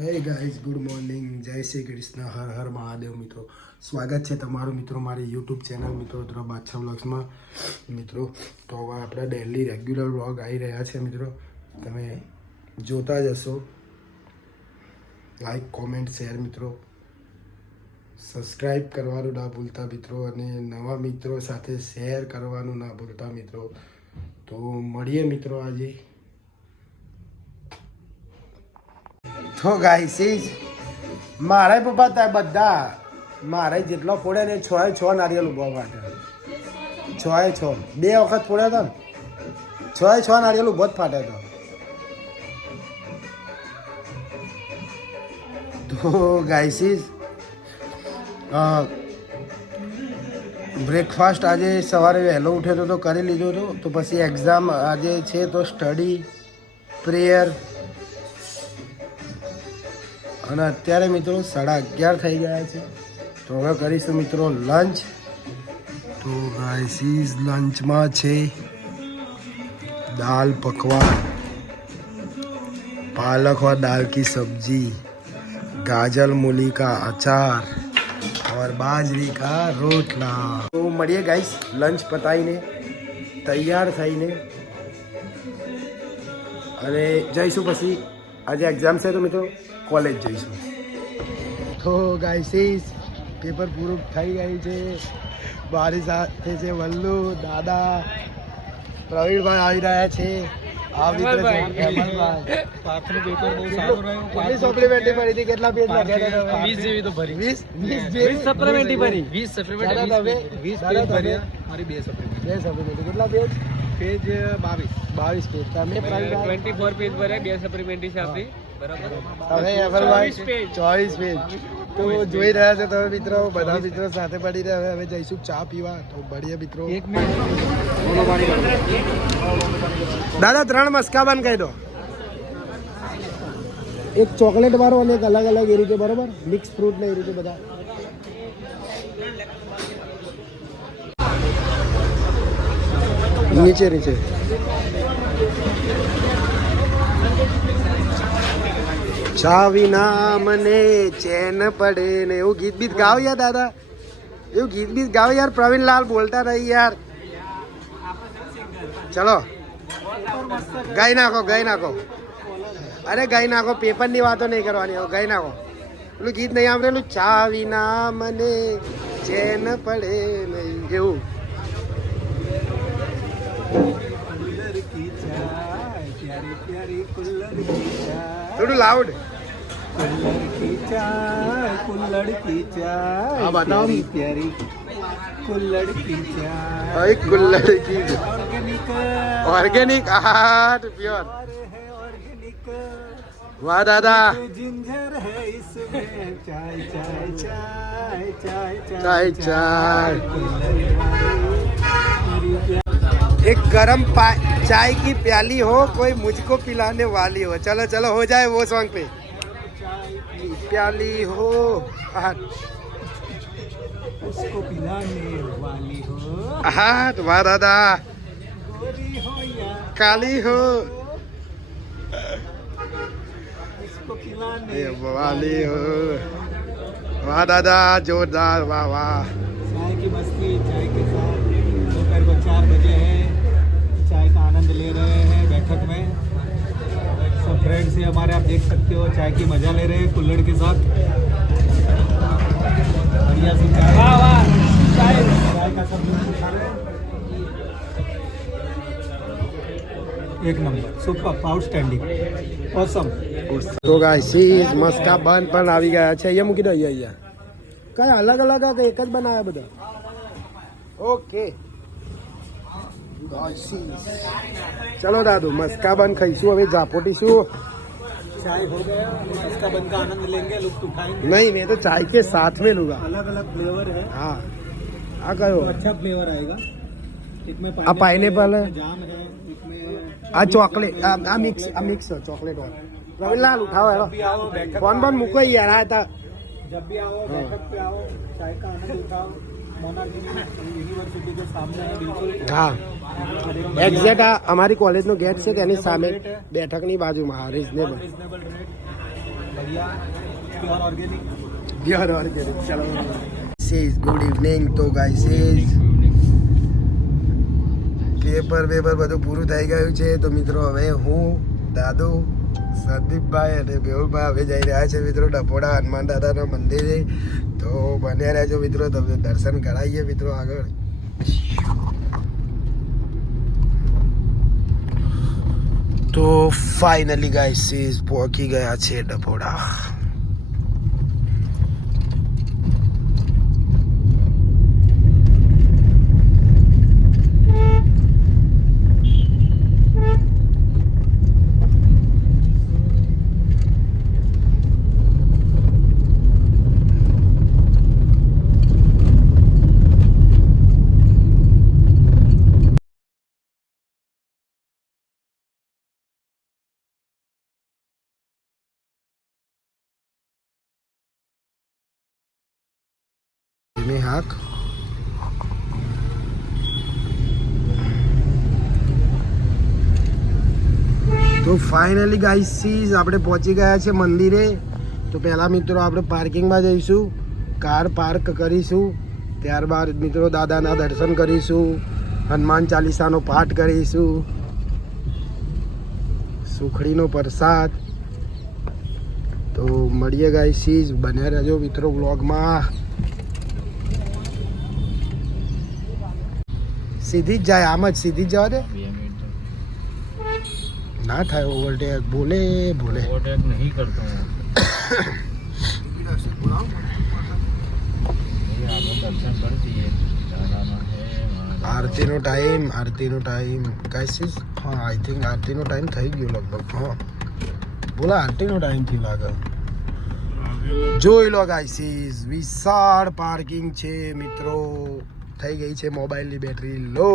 Hey guys, good morning, જય શ્રી કૃષ્ણ, હર હર મહાદેવ. મિત્રો, સ્વાગત છે તમારું મિત્રો મારી યુટ્યુબ ચેનલ મિત્રો ધ્રુવ બાદશાહ વ્લોગ્સમાં. મિત્રો, તો હવે આપણે ડેલી રેગ્યુલર વ્લોગ આવી રહ્યા છે મિત્રો, તમે જોતા જ હશો. લાઈક, કોમેન્ટ, શેર મિત્રો, સબસ્ક્રાઈબ કરવાનું ના ભૂલતા મિત્રો, અને નવા મિત્રો સાથે શેર કરવાનું ના ભૂલતા મિત્રો. તો મળીએ મિત્રો આજે. તો ગાઈસીસ, મારા પપ્પા ત્યાં બધા મારે જેટલો ફોડે ને 6 નારિયેલ ઉભા ફાટે. 6 બે વખત ફોડ્યા હતા ને, 6 નારિયેલ ઉભો જ ફાટે હતો. તો ગાઈસીસ, બ્રેકફાસ્ટ આજે સવારે વહેલો ઉઠ્યો હતો તો કરી લીધો હતો. તો પછી એક્ઝામ આજે છે તો સ્ટડી, પ્રેયર, અને અત્યારે મિત્રો 11:30 થઈ ગયા છે. તો હવે કરીશું મિત્રો લંચ. તો ગાઈસીસ, લંચમાં છે દાલ પકવાન, पालक और दाल की सब्जी, गाजर मूली का अचार और बाजरी का रोटला. તો મળીએ ગાઈસ લંચ પતાવીને તૈયાર થઈને, અને જઈશું પછી આજે એક્ઝામ છે તો મિત્રો કોલેજ જઈશું. તો ગાઈસીસ, પેપર પૂરું થઈ ગયું છે. મારી સાથે છે વલ્લુ, દાદા, પ્રવીણભાઈ આવી રહ્યા છે. આ મિત્ર છે હેમલભાઈ. પાછલું પેપર બહુ સારું રહ્યું. કેટલી સપ્લિમેન્ટરી ભરી હતી? કેટલા પેજ લખ્યા હતા? 20 જેવી તો ભરી. 20 જેવી સપ્લિમેન્ટરી ભરી. 20 સપ્લિમેન્ટરી 20 પેજ ભર્યા. મારી 2 સપ્લિમેન્ટરી. કેટલા પેજ? Page 22 page. તમે 24 પેજ ભર્યા. 2 સપ્લિમેન્ટરી છે આપણી. બરાબર. હવે હેમલભાઈ 24 પેજ. તો જોઈ રહ્યા છો તમે મિત્રો, બધા મિત્રો સાથે પડી રહ્યા. હવે જઈશું ચા પીવા. તો મળીએ મિત્રો. દાદા 3 મસ્કાબન કહી દો. એક ચોકલેટ વાળો અને એક અલગ અલગ એ રીતે, બરોબર? મિક્સ ફ્રૂટ ને એ રીતે બધા. નીચે ચા વિના મને ચેન પડે ને, એવું ગીત બીત ગાવ યાર દાદા. એવું ગીત બીત ગાવ યાર. પ્રવીણલાલ બોલતા નહીં યાર. ચલો ગાઈ નાખો. અરે ગાઈ નાખો, પેપરની વાતો નહીં કરવાની. ગાઈ નાખો. પેલું ગીત નહીં આવડેલું, ચા વિના મને ચેન પડે નહીં, એવું. થોડું લાઉડ. कुल्लड़ की चाय प्यारी प्यारी कुल्लड़ की चाय कुल्लड़ की ऑर्गेनिक आर्ट प्योर. वाह दादा. जिंजर है इसमें चाय चाय चाय चाय चाय चाय. एक गरम चाय की प्याली हो, कोई मुझको पिलाने वाली हो. चलो चलो हो जाए वो सॉन्ग पे. प्याली हो, उसको पिलाने वाली हो. हाँ वाह दादा. गोरी हो या काली हो, उसको पिलाने वाली हो. वाह दादा, जोरदार. वाह वाह. चाय की मस्ती, चाय के साथ दोपहर को 4 बजे है. चाय का आनंद ले रहे हैं बैठक में. सब फ्रेंड्स से हमारे, आप देख सकते हो, चाय की मजा ले रहे हैं कुल्हड़ के साथ. बढ़िया सी चाय. चाय का सब लोग खा रहे हैं. एक नंबर, सुपर, आउटस्टैंडिंग, ऑसम. તો ગાઈસ, મસ્કા બન પણ આવી ગયા છે. અહીંયા મૂકી દો. અહીંયા કઈ અલગ અલગ કે એક જ બનાવ્યા બધા? ઓકે ચલો દાદુ, મસ્કા બન ખાઈશું. હવે ઝાપોટીશું. चाय हो गया, इसका बन का आनंद लेंगे, लुत्फ उठाएंगे. नहीं, मैं तो चाय के साथ में लूंगा. अलग अलग फ्लेवर है. हाँ, आ कहो अच्छा फ्लेवर आएगा. एक में पाइनएप्पल है, जाम है, एक में आ चॉकलेट, आ मिक्स चॉकलेट वाला. रविलाल उठाओ यार, आओ बैठक. कौन मुको यार आया था. जब भी आओ बैठक पे आओ, चाय का आनंद उठाओ. मोनार्क यूनिवर्सिटी के सामने है बिल्कुल. हाँ, એક્ઝેક્ટ આ અમારી કોલેજનો ગેટ છે તેની સામે બેઠકની બાજુમાં. હા, રિઝનેબલ. Reasonable rate. बढ़िया प्योर ऑर्गेनिक प्योर ऑर्गेनिक चलो સીઝ ગુડ ઇવનિંગ તો ગાઈસીઝ પેપર બધું પૂરું થઈ ગયું છે તો મિત્રો હવે હું દાદુ સંદીપભાઈ અને મેહુલભાઈ હવે જઈ રહ્યા છે મિત્રો ડપોડા હનુમાન દાદાના મંદિરે તો બન્યા રહેજો મિત્રો તમને દર્શન કરાવીએ મિત્રો આગળ તો ફાઇનલી ગાઈસીઝ પહોંચી ગયા છે ડપોડા में हाक તો ફાઇનલી ગાઈસીઝ આપણે પહોંચી ગયા છે મંદિરે તો પહેલાં મિત્રો આપણે પાર્કિંગમાં જઈશું કાર પાર્ક કરીશું ત્યારબાદ મિત્રો દાદાના દર્શન કરીશું હનુમાન ચાલીસાનો પાઠ કરીશું સુખડીનો પ્રસાદ તો મળીએ ગાઈસીઝ બન્યા રહેજો મિત્રો વ્લોગમાં સીધી જ જાય આમ જ સીધી જ જવા દે ના થાય ઓવરટેક બોલે ओवरटेक नहीं करता हूँ दर्शन कर दिए આરતીનો ટાઈમ ગાઈસીસ હા આઈ થિંક આરતીનો ટાઈમ થઈ ગયો લગભગ હા બોલા આરતીનો ટાઈમ થી લાગે જોઈ લો ગાઈસીસ વિશાળ પાર્કિંગ છે મિત્રો થઈ ગઈ છે મોબાઈલની બેટરી લો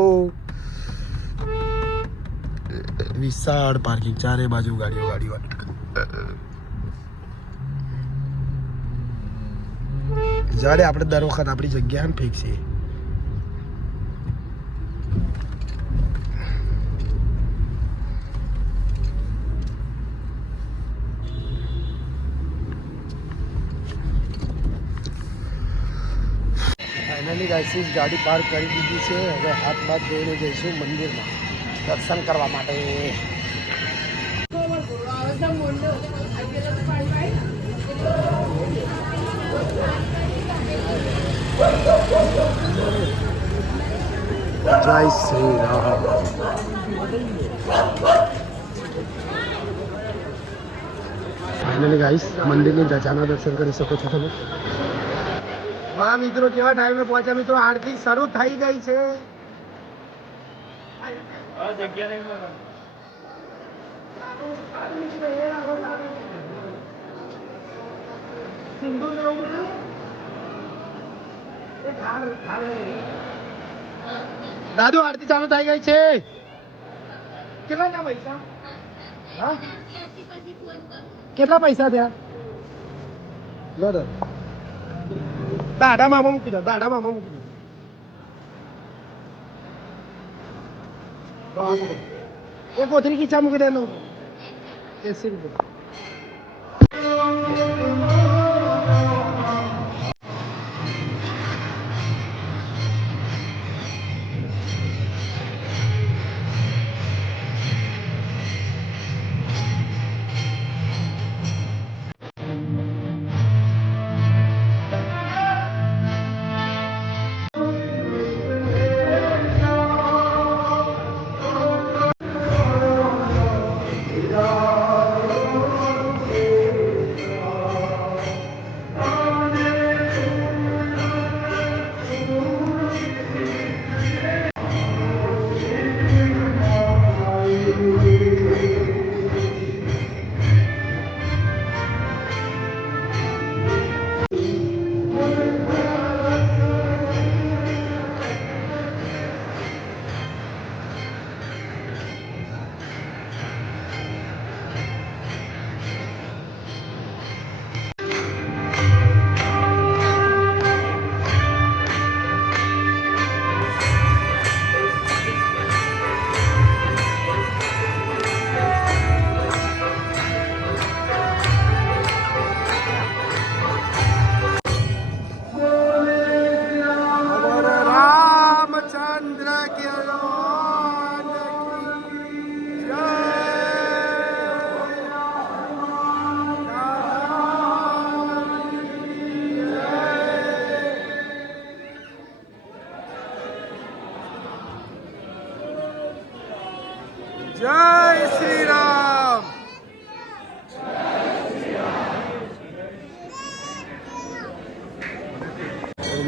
વિશાળ પાર્કિંગ ચારે બાજુ ગાડીઓ જ્યારે આપણે દર વખત આપણી જગ્યા ને ફિક્સ છે ફાઇનલી ગાઈસીસ ગાડી પાર્ક કરી દીધી છે હવે હાથ બાદ ધોઈને જઈશું મંદિરમાં દર્શન કરવા માટે જય શ્રી રામ ફાઇનલી ગાઈસ મંદિરની ધજાના દર્શન કરી શકો છો તમે હા મિત્રો કેવા ટાઈમે પહોંચ્યા મિત્રો આરતી શરૂ થઈ ગઈ છે દાદુ આરતી ચાલુ થઈ ગઈ છે કેટલા પૈસા હા કેટલા પૈસા થયા દાડા મામા મૂકી દો એ કોથળી ખીચા મૂકી દેનો 80 રૂપિયા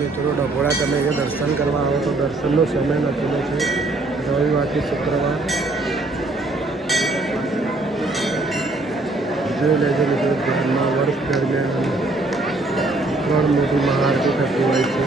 મિત્રો ડભોળા તમે અહીંયા દર્શન કરવા આવો તો દર્શનનો સમય લખેલો છે રવિવારથી શુક્રવાર. જોઈ લેજો મિત્રો ધ્યાનમાં વર્ષ દરમિયાન 3 મોટી મહાઆરતી થતી હોય છે.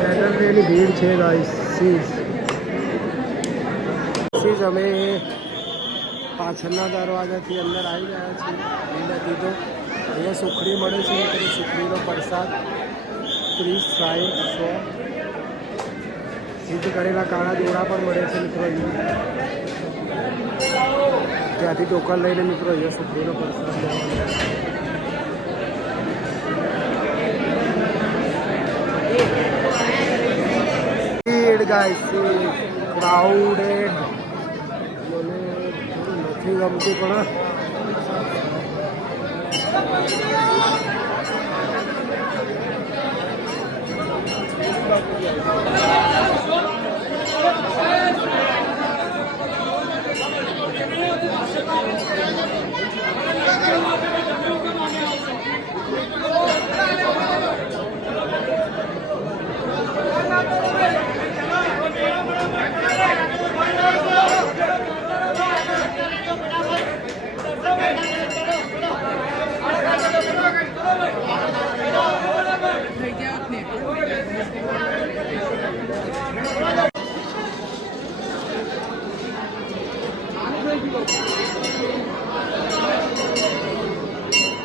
સેટરડેની ભીડ છે ગાઈસ. અમે પાછળના દરવાજાથી અંદર આવી ગયા છીએ. લીલાથી તો અહીંયા સુખડી મળે છે મિત્રો. સુખડીનો પ્રસાદ 30, 60, 100 સિદ્ધ કરેલા કાળા દોરા પણ મળે છે મિત્રો. ત્યાંથી ટોકન લઈને મિત્રો અહીંયા સુખડીનો પ્રસાદ લેવાનો. ગાઈસ ક્રાઉડેડ મને નથી ગમતું પણ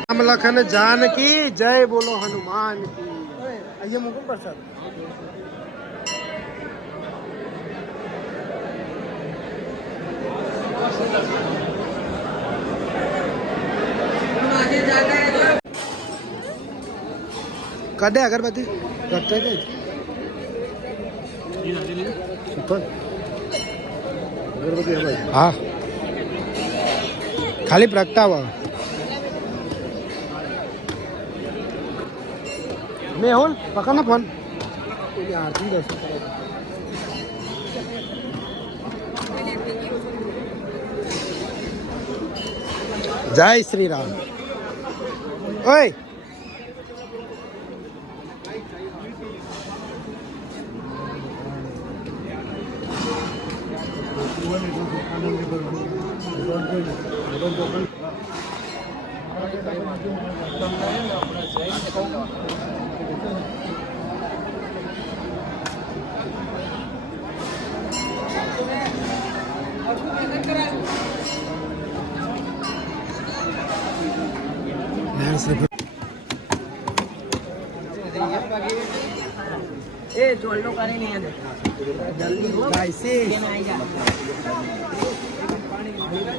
રામ લખન જાનકી જય બોલો હનુમાન કી. અહીંયા મૂકો પ્રસાદ. કદે અગરબત્તી કરતા જ અગરબત્તી હા ખાલી પ્રગટાવા. મેહુલ પકડ ના ફોન. આરતી દર્શન જય શ્રી રામ. ઓય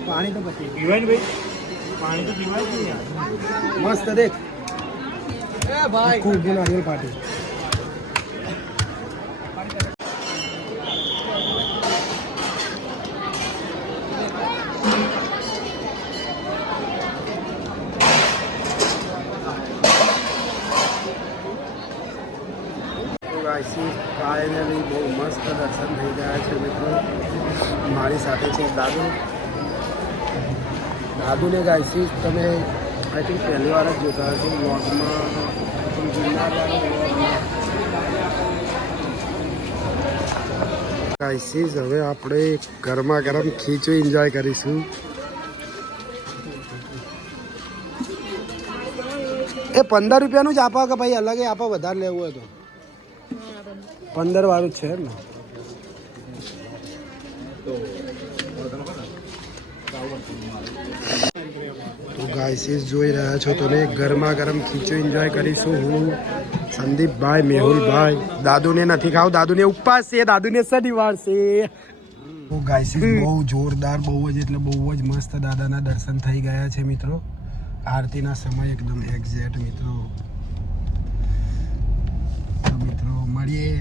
પાણી તો પછી પીવાય ને ભાઈ. પાણી તો પીવાય મસ્ત દેખ ભાઈ. ખૂબ નારિયેલ પાર્ટી. ફાઇનલી બહુ મસ્ત દર્શન થઈ ગયા છે મિત્રો. મારી સાથે છે દાદુ. દાદુને ગાઈસીસ તમે આઈ થિંક પહેલી વાર જ જોતા હશો વ્લોગમાં. ગાઈસીસ હવે આપણે ગરમા ગરમ ખીચું એન્જોય કરીશું. એ 15 રૂપિયાનું જ આપો કે ભાઈ અલગ આપો વધારે લેવું હોય તો? 15 વાળું જ છે ને. તો ગાઈસીસ જોઈ રહ્યા છો તમે ગરમા ગરમ ખીચું એન્જોય કરીશું. હું સંદીપભાઈ, મેહુલભાઈ. દાદુને નથી ખાવ, દાદુને ઉપવાસ છે, દાદુને શનિવાર છે. તો ગાઈસીસ બહુ જોરદાર, બહુ જ એટલે બહુ જ મસ્ત દાદાના દર્શન થઈ ગયા છે મિત્રો. આરતીના સમય એકદમ એક્ઝેક્ટ મિત્રો. તો મિત્રો મળીએ